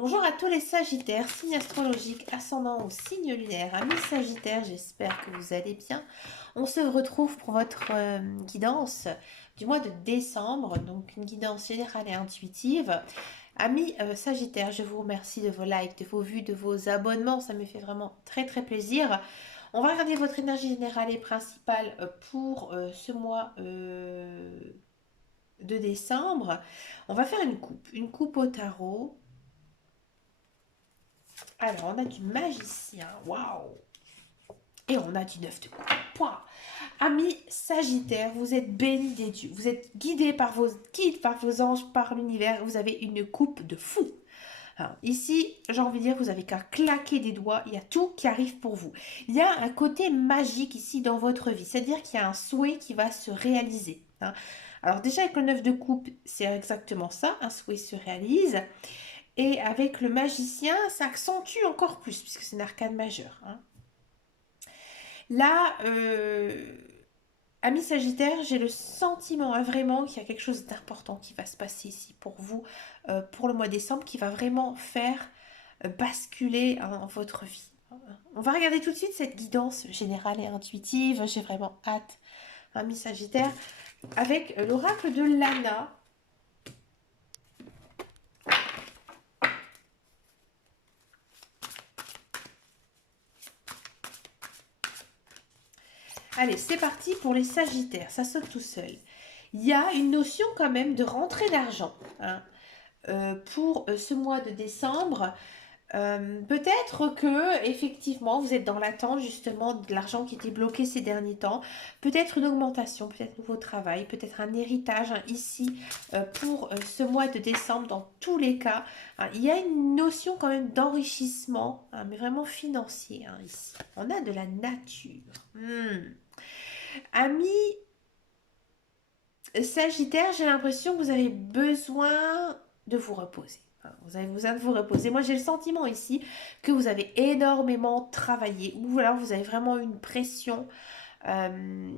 Bonjour à tous les Sagittaires, signe astrologique, ascendant ou signe lunaire. Amis Sagittaires, j'espère que vous allez bien. On se retrouve pour votre guidance du mois de décembre, donc une guidance générale et intuitive. Amis Sagittaires, je vous remercie de vos likes, de vos vues, de vos abonnements, ça me fait vraiment très très plaisir. On va regarder votre énergie générale et principale pour ce mois de décembre. On va faire une coupe au tarot. Alors, on a du magicien, waouh! Et on a du 9 de coupe. Pouah. Amis Sagittaire, vous êtes bénis des dieux. Vous êtes guidés par vos guides, par vos anges, par l'univers. Vous avez une coupe de fou. Alors, ici, j'ai envie de dire, vous avez qu'à claquer des doigts. Il y a tout qui arrive pour vous. Il y a un côté magique ici dans votre vie. C'est-à-dire qu'il y a un souhait qui va se réaliser. Alors déjà, avec le 9 de coupe, c'est exactement ça. Un souhait se réalise. Et avec le magicien, ça accentue encore plus, puisque c'est un arcane majeur. Là, ami Sagittaire, j'ai le sentiment vraiment qu'il y a quelque chose d'important qui va se passer ici pour vous, pour le mois de décembre, qui va vraiment faire basculer votre vie. On va regarder tout de suite cette guidance générale et intuitive. J'ai vraiment hâte, ami Sagittaire, avec l'oracle de Lana. Allez, c'est parti pour les Sagittaires, ça saute tout seul. Il y a une notion quand même de rentrée d'argent pour ce mois de décembre. Peut-être que effectivement vous êtes dans l'attente justement de l'argent qui était bloqué ces derniers temps. Peut-être une augmentation, peut-être nouveau travail, peut-être un héritage ici pour ce mois de décembre. Dans tous les cas, il y a une notion quand même d'enrichissement, mais vraiment financier ici. On a de la nature. Amis Sagittaire, j'ai l'impression que vous avez besoin de vous reposer. Vous avez besoin de vous reposer. Moi, j'ai le sentiment ici que vous avez énormément travaillé ou alors vous avez vraiment une pression, euh,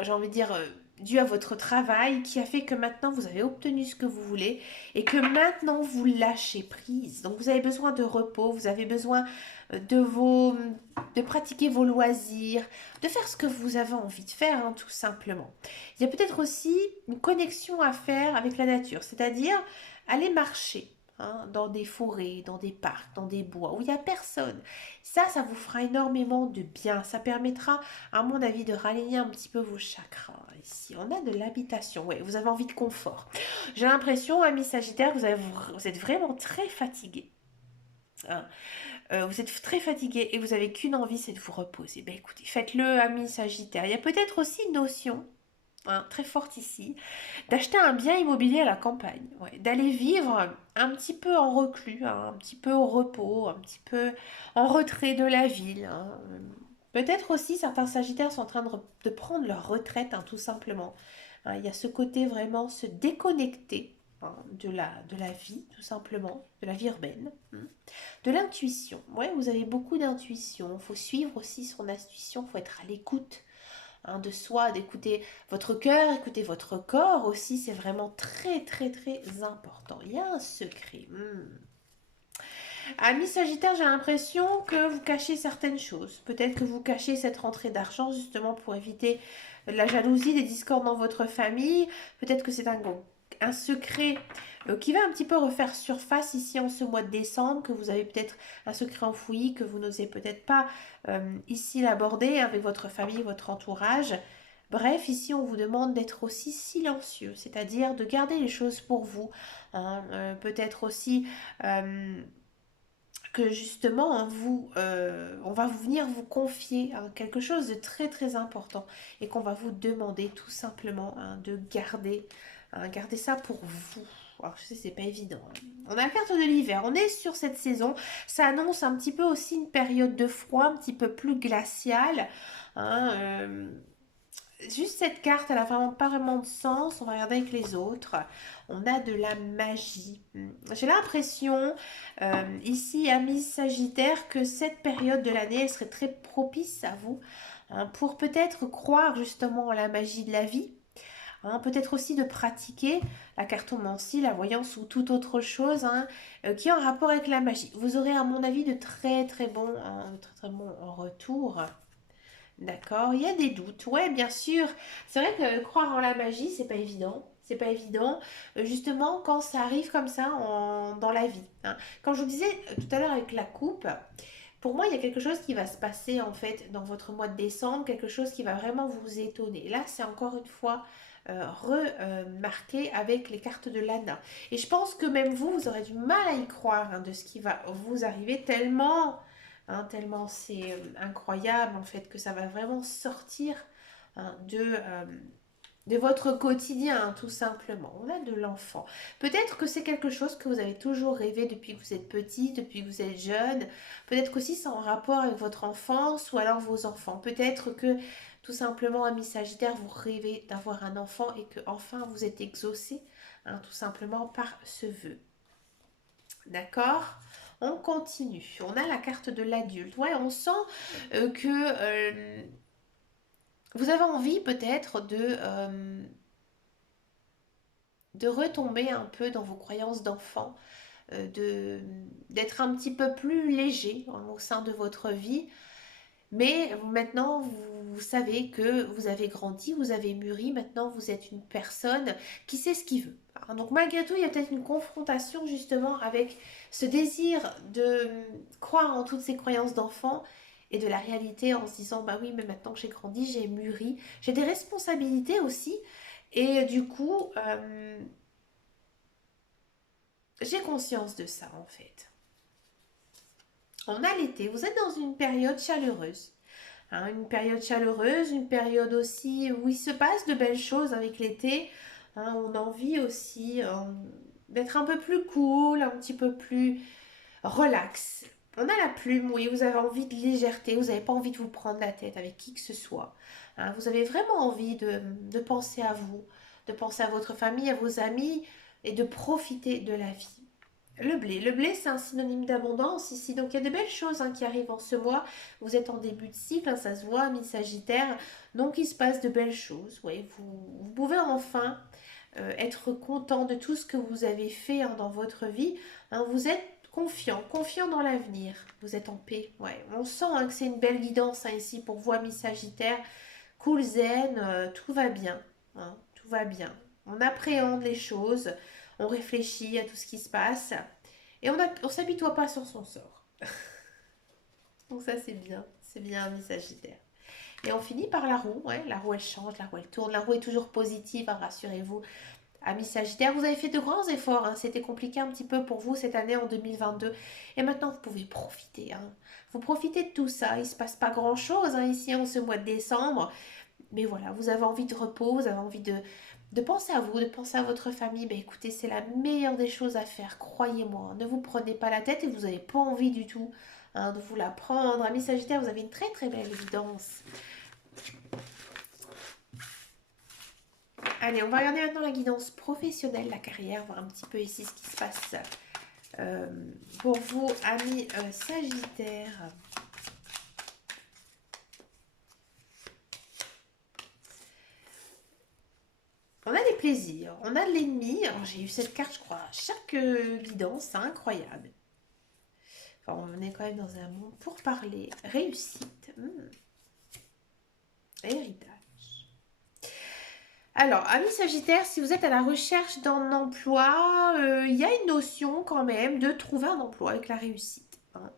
j'ai envie de dire, due à votre travail qui a fait que maintenant vous avez obtenu ce que vous voulez et que maintenant vous lâchez prise. Donc, vous avez besoin de repos, vous avez besoin de pratiquer vos loisirs, de faire ce que vous avez envie de faire, tout simplement. Il y a peut-être aussi une connexion à faire avec la nature, c'est-à-dire aller marcher dans des forêts, dans des parcs, dans des bois où il n'y a personne. Ça vous fera énormément de bien. Ça permettra, à mon avis, de raligner un petit peu vos chakras. Ici, on a de l'habitation. Ouais, vous avez envie de confort. J'ai l'impression, amis Sagittaire, vous êtes vraiment très fatigué. Vous êtes très fatigué et vous avez qu'une envie, c'est de vous reposer. Ben écoutez, faites-le, ami Sagittaire. Il y a peut-être aussi une notion très forte ici, d'acheter un bien immobilier à la campagne, ouais, d'aller vivre un petit peu en reclus, un petit peu au repos, un petit peu en retrait de la ville. Peut-être aussi certains Sagittaires sont en train de prendre leur retraite, tout simplement. Il y a ce côté vraiment se déconnecter de la vie, tout simplement, de la vie urbaine. De l'intuition. Ouais, vous avez beaucoup d'intuition. Il faut suivre aussi son intuition, il faut être à l'écoute de soi, d'écouter votre cœur, écouter votre corps aussi, c'est vraiment très très très important. Il y a un secret. Ami Sagittaire, j'ai l'impression que vous cachez certaines choses. Peut-être que vous cachez cette rentrée d'argent justement pour éviter la jalousie, des discordes dans votre famille. Peut-être que c'est un secret qui va un petit peu refaire surface ici en ce mois de décembre, que vous avez peut-être un secret enfoui, que vous n'osez peut-être pas ici l'aborder avec votre famille, votre entourage. Bref, ici on vous demande d'être aussi silencieux, c'est-à-dire de garder les choses pour vous. Peut-être aussi que justement on va vous venir vous confier quelque chose de très très important et qu'on va vous demander tout simplement de garder ça pour vous. Alors je sais c'est pas évident. On a la carte de l'hiver, on est sur cette saison, ça annonce un petit peu aussi une période de froid un petit peu plus glaciale. hein, euh, Juste cette carte, elle a vraiment pas vraiment de sens. On va regarder avec les autres. On a de la magie. J'ai l'impression, ici, amis Sagittaire, que cette période de l'année, elle serait très propice à vous pour peut-être croire justement à la magie de la vie, hein. Peut-être aussi de pratiquer la cartomancie, la voyance ou toute autre chose, hein, qui est en rapport avec la magie. Vous aurez à mon avis de très très bons, hein, très, très bons en retour. D'accord, il y a des doutes, ouais, bien sûr. C'est vrai que croire en la magie, c'est pas évident. C'est pas évident, justement, quand ça arrive comme ça dans la vie, hein. Quand je vous disais tout à l'heure avec la coupe, pour moi, il y a quelque chose qui va se passer en fait dans votre mois de décembre, quelque chose qui va vraiment vous étonner. Là, c'est encore une fois remarqué avec les cartes de l'ANA. Et je pense que même vous, vous aurez du mal à y croire, hein, de ce qui va vous arriver tellement, hein, tellement c'est incroyable en fait que ça va vraiment sortir, hein, de votre quotidien, hein, tout simplement. On a de l'enfant. Peut-être que c'est quelque chose que vous avez toujours rêvé depuis que vous êtes petit, depuis que vous êtes jeune. Peut-être qu'aussi c'est en rapport avec votre enfance ou alors vos enfants. Peut-être que tout simplement, ami Sagittaire, vous rêvez d'avoir un enfant et que enfin vous êtes exaucé, hein, tout simplement par ce vœu. D'accord? On continue. On a la carte de l'adulte. Ouais, on sent que vous avez envie peut-être de retomber un peu dans vos croyances d'enfant, d'être un petit peu plus léger, hein, au sein de votre vie. Mais maintenant, vous savez que vous avez grandi, vous avez mûri, maintenant vous êtes une personne qui sait ce qu'il veut. Hein. Donc malgré tout, il y a peut-être une confrontation justement avec ce désir de croire en toutes ces croyances d'enfant et de la réalité en se disant, bah oui, mais maintenant que j'ai grandi, j'ai mûri, j'ai des responsabilités aussi. Et du coup, j'ai conscience de ça en fait. On a l'été, vous êtes dans une période chaleureuse. Hein, une période chaleureuse, une période aussi où il se passe de belles choses avec l'été. Hein, on a envie aussi d'être un peu plus cool, un petit peu plus relax. On a la plume, oui, vous avez envie de légèreté, vous n'avez pas envie de vous prendre la tête avec qui que ce soit. Hein, vous avez vraiment envie de penser à vous, de penser à votre famille, à vos amis et de profiter de la vie. Le blé c'est un synonyme d'abondance ici, donc il y a de belles choses, hein, qui arrivent en ce mois. Vous êtes en début de cycle, hein, ça se voit, mi-sagittaire, donc il se passe de belles choses. Oui, vous pouvez enfin être content de tout ce que vous avez fait, hein, dans votre vie. Hein, vous êtes confiant, confiant dans l'avenir, vous êtes en paix. Ouais, on sent, hein, que c'est une belle guidance, hein, ici pour vous, mi-sagittaire. Cool zen, tout va bien, hein, tout va bien. On appréhende les choses, on réfléchit à tout ce qui se passe et on s'habitue pas sur son sort. Donc ça c'est bien un Sagittaire. Et on finit par la roue, ouais, la roue elle change, la roue elle tourne, la roue est toujours positive, hein, rassurez-vous. Amis Sagittaire, vous avez fait de grands efforts, hein. C'était compliqué un petit peu pour vous cette année en 2022. Et maintenant, vous pouvez profiter, hein. Vous profitez de tout ça. Il ne se passe pas grand-chose, hein, ici en ce mois de décembre. Mais voilà, vous avez envie de repos, vous avez envie de penser à vous, de penser à votre famille. Ben écoutez, c'est la meilleure des choses à faire, croyez-moi. Ne vous prenez pas la tête et vous n'avez pas envie du tout, hein, de vous la prendre. Amis Sagittaire, vous avez une très très belle évidence. Allez, on va regarder maintenant la guidance professionnelle, la carrière, voir un petit peu ici ce qui se passe euh, pour vous, amis Sagittaire. On a des plaisirs, on a de l'ennemi. Alors j'ai eu cette carte, je crois, à chaque guidance, c'est incroyable. Enfin, on est quand même dans un monde pour parler. Réussite. Héritage. Alors, amis Sagittaire, si vous êtes à la recherche d'un emploi, il y a une notion quand même de trouver un emploi avec la réussite, hein.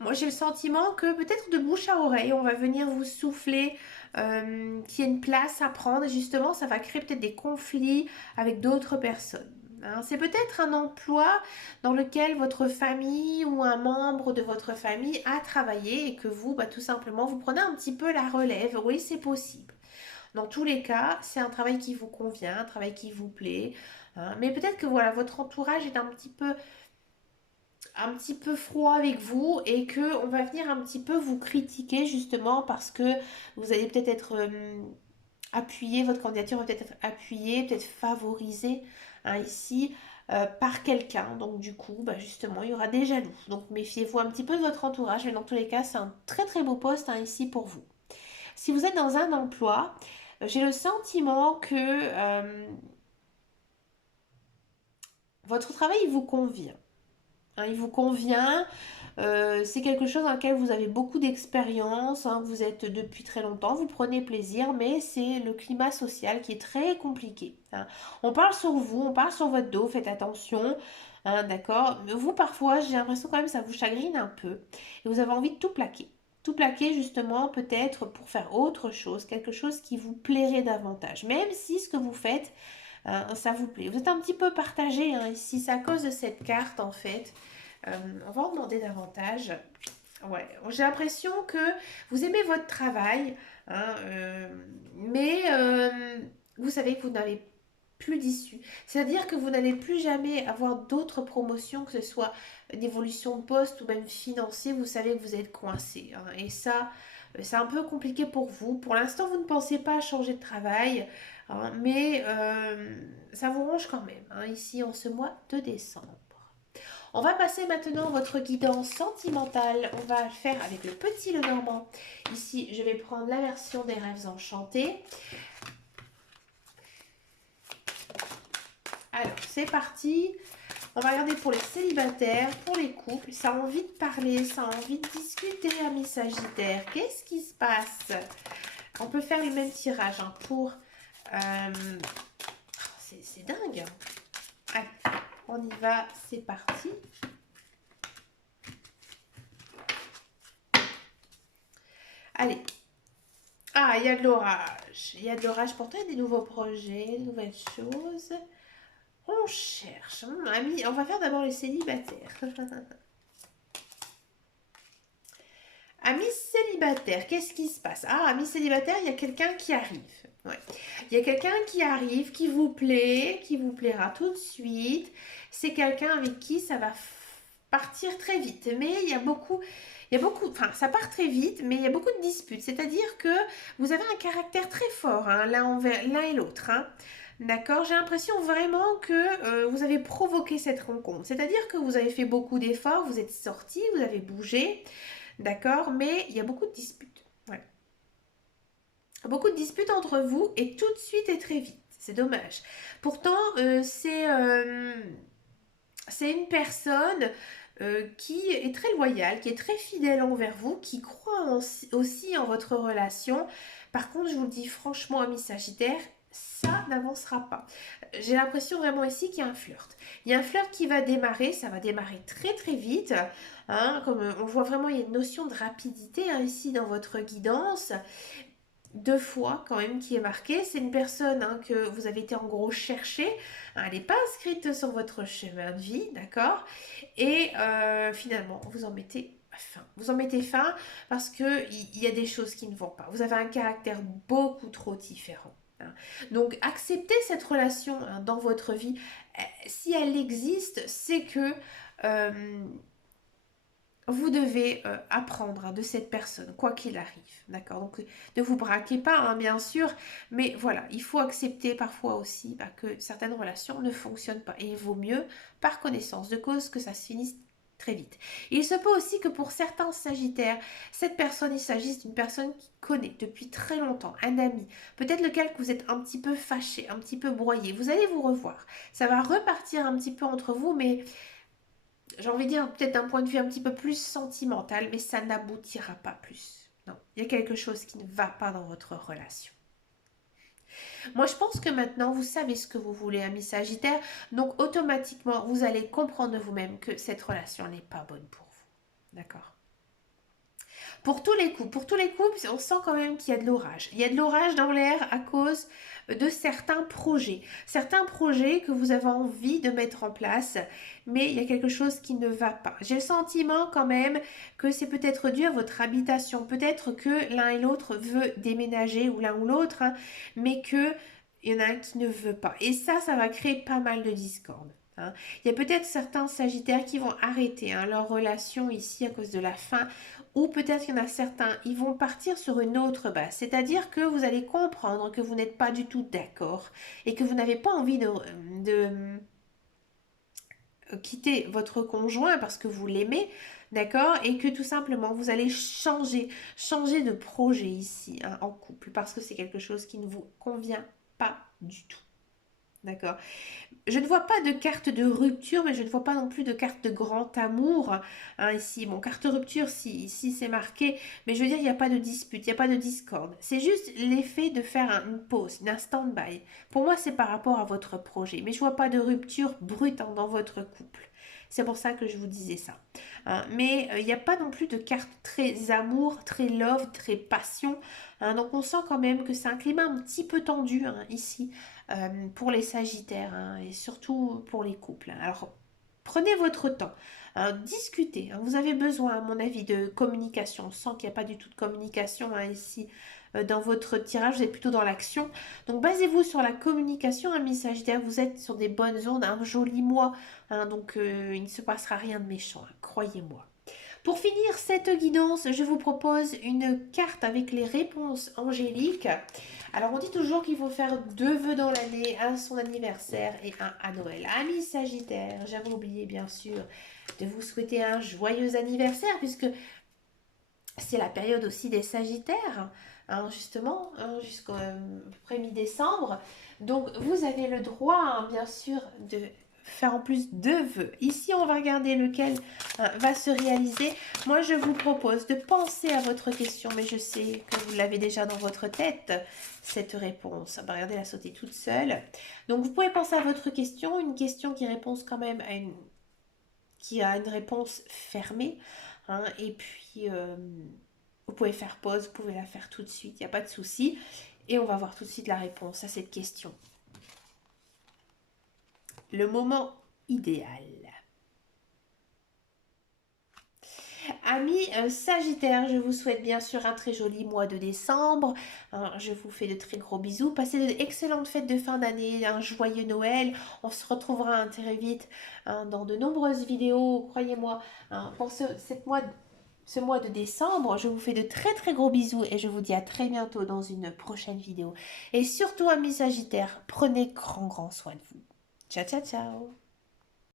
Moi, j'ai le sentiment que peut-être de bouche à oreille, on va venir vous souffler qu'il y a une place à prendre. Et justement, ça va créer peut-être des conflits avec d'autres personnes, hein. C'est peut-être un emploi dans lequel votre famille ou un membre de votre famille a travaillé et que vous, bah, tout simplement, vous prenez un petit peu la relève. Oui, c'est possible. Dans tous les cas, c'est un travail qui vous convient, un travail qui vous plaît, hein. Mais peut-être que voilà, votre entourage est un petit peu froid avec vous et que on va venir un petit peu vous critiquer justement parce que vous allez peut-être être appuyé, votre candidature va peut-être être appuyée, peut-être favorisée, hein, ici par quelqu'un. Donc du coup, bah, justement, il y aura des jaloux. Donc méfiez-vous un petit peu de votre entourage, mais dans tous les cas, c'est un très très beau poste, hein, ici pour vous. Si vous êtes dans un emploi, j'ai le sentiment que votre travail il vous convient. Hein, il vous convient, c'est quelque chose dans lequel vous avez beaucoup d'expérience, hein, vous êtes depuis très longtemps, vous prenez plaisir, mais c'est le climat social qui est très compliqué. Hein. On parle sur vous, on parle sur votre dos, faites attention, hein, d'accord? Mais vous, parfois, j'ai l'impression quand même que ça vous chagrine un peu, et vous avez envie de tout plaquer. Tout plaquer justement peut-être pour faire autre chose, quelque chose qui vous plairait davantage, même si ce que vous faites, ça vous plaît. Vous êtes un petit peu partagé hein, ici, c'est à cause de cette carte en fait. On va en demander davantage. Ouais, j'ai l'impression que vous aimez votre travail, hein, mais vous savez que vous n'avez plus d'issue. C'est-à-dire que vous n'allez plus jamais avoir d'autres promotions, que ce soit d'évolution de poste ou même financier. Vous savez que vous êtes coincé. Hein, et ça, c'est un peu compliqué pour vous. Pour l'instant, vous ne pensez pas à changer de travail, hein, mais ça vous ronge quand même, hein, ici en ce mois de décembre. On va passer maintenant votre guidance sentimentale. On va le faire avec le petit Lenormand. Ici, je vais prendre la version des rêves enchantés. Alors, c'est parti. On va regarder pour les célibataires, pour les couples. Ça a envie de parler, ça a envie de discuter, amis Sagittaires. Qu'est-ce qui se passe? On peut faire le même tirage hein, pour... c'est dingue. Allez, on y va, c'est parti. Allez. Ah, il y a de l'orage. Il y a de l'orage. Pourtant, il y a des nouveaux projets, de nouvelles choses. On cherche. Ami, on va faire d'abord les célibataires. Amis célibataires, qu'est-ce qui se passe? Ah, amis célibataires, il y a quelqu'un qui arrive. Ouais. Il y a quelqu'un qui arrive, qui vous plaît, qui vous plaira tout de suite. C'est quelqu'un avec qui ça va partir très vite. Mais enfin, ça part très vite, mais il y a beaucoup de disputes. C'est-à-dire que vous avez un caractère très fort, hein, l'un et l'autre. Hein. D'accord? J'ai l'impression vraiment que vous avez provoqué cette rencontre. C'est-à-dire que vous avez fait beaucoup d'efforts, vous êtes sortis, vous avez bougé. D'accord? Mais il y a beaucoup de disputes. Ouais. Beaucoup de disputes entre vous et tout de suite et très vite. C'est dommage. Pourtant, c'est une personne qui est très loyale, qui est très fidèle envers vous, qui croit aussi en votre relation. Par contre, je vous le dis franchement, amis Sagittaire, ça n'avancera pas. J'ai l'impression vraiment ici qu'il y a un flirt. Il y a un flirt qui va démarrer, ça va démarrer très très vite. Hein, comme on voit vraiment, il y a une notion de rapidité hein, ici dans votre guidance. Deux fois quand même qui est marqué. C'est une personne hein, que vous avez été en gros chercher. Hein, elle n'est pas inscrite sur votre chemin de vie, d'accord? Et finalement, vous en mettez fin. Vous en mettez fin parce qu'il y a des choses qui ne vont pas. Vous avez un caractère beaucoup trop différent. Hein. Donc, acceptez cette relation hein, dans votre vie. Si elle existe, c'est que vous devez apprendre hein, de cette personne, quoi qu'il arrive, d'accord? Donc, ne vous braquez pas, hein, bien sûr, mais voilà, il faut accepter parfois aussi bah, que certaines relations ne fonctionnent pas. Et il vaut mieux, par connaissance de cause, que ça se finisse très vite. Il se peut aussi que pour certains Sagittaires, cette personne, il s'agisse d'une personne qui connaît depuis très longtemps, un ami, peut-être lequel que vous êtes un petit peu fâché, un petit peu broyé. Vous allez vous revoir. Ça va repartir un petit peu entre vous, mais j'ai envie de dire peut-être d'un point de vue un petit peu plus sentimental, mais ça n'aboutira pas plus. Non, il y a quelque chose qui ne va pas dans votre relation. Moi, je pense que maintenant, vous savez ce que vous voulez, ami Sagittaire, donc automatiquement, vous allez comprendre de vous-même que cette relation n'est pas bonne pour vous. D'accord? Pour tous les couples, on sent quand même qu'il y a de l'orage. Il y a de l'orage dans l'air à cause de certains projets que vous avez envie de mettre en place, mais il y a quelque chose qui ne va pas. J'ai le sentiment quand même que c'est peut-être dû à votre habitation, peut-être que l'un et l'autre veut déménager ou l'un ou l'autre, hein, mais que il y en a un qui ne veut pas. Et ça va créer pas mal de discorde. Hein. Il y a peut-être certains Sagittaires qui vont arrêter hein, leur relation ici à cause de la fin ou peut-être qu'il y en a certains, ils vont partir sur une autre base. C'est-à-dire que vous allez comprendre que vous n'êtes pas du tout d'accord et que vous n'avez pas envie quitter votre conjoint parce que vous l'aimez, d'accord? Et que tout simplement, vous allez changer de projet ici, hein, en couple, parce que c'est quelque chose qui ne vous convient pas du tout. D'accord? Je ne vois pas de carte de rupture, mais je ne vois pas non plus de carte de grand amour, hein, ici. Bon, carte rupture, si, ici c'est marqué, mais je veux dire, il n'y a pas de dispute, il n'y a pas de discorde. C'est juste l'effet de faire une pause, un stand-by. Pour moi, c'est par rapport à votre projet, mais je ne vois pas de rupture brute, hein, dans votre couple. C'est pour ça que je vous disais ça. Hein. Mais il n'y a pas non plus de carte très amour, très love, très passion. Hein. Donc on sent quand même que c'est un climat un petit peu tendu, hein, ici, pour les Sagittaires, hein, et surtout pour les couples. Hein. Alors, prenez votre temps, hein, discutez. Hein. Vous avez besoin, à mon avis, de communication. On sent qu'il n'y a pas du tout de communication, hein, ici. Dans votre tirage, vous êtes plutôt dans l'action. Donc, basez-vous sur la communication, ami Sagittaire. Vous êtes sur des bonnes ondes, un joli mois. Hein, donc, il ne se passera rien de méchant, hein, croyez-moi. Pour finir cette guidance, je vous propose une carte avec les réponses angéliques. Alors, on dit toujours qu'il faut faire 2 vœux dans l'année, un à son anniversaire et un à Noël. Amis Sagittaire, j'avais oublié bien sûr de vous souhaiter un joyeux anniversaire puisque c'est la période aussi des Sagittaires, hein, justement, hein, jusqu'à peu près mi-décembre. Donc, vous avez le droit, hein, bien sûr, de faire en plus 2 vœux. Ici, on va regarder lequel va se réaliser. Moi, je vous propose de penser à votre question, mais je sais que vous l'avez déjà dans votre tête, cette réponse. Bah, regardez, elle a sauté toute seule. Donc, vous pouvez penser à votre question, une question qui répond quand même à qui a une réponse fermée. Hein, et puis, vous pouvez faire pause, vous pouvez la faire tout de suite, il n'y a pas de souci. Et on va voir tout de suite la réponse à cette question. Le moment idéal. Amis Sagittaire, je vous souhaite bien sûr un très joli mois de décembre. Hein, je vous fais de très gros bisous. Passez d'excellentes fêtes de fin d'année, un joyeux Noël. On se retrouvera, hein, très vite, hein, dans de nombreuses vidéos, croyez-moi. Hein, pour ce mois de décembre, je vous fais de très très gros bisous et je vous dis à très bientôt dans une prochaine vidéo. Et surtout, amis Sagittaires, prenez grand soin de vous. Ciao, ciao, ciao.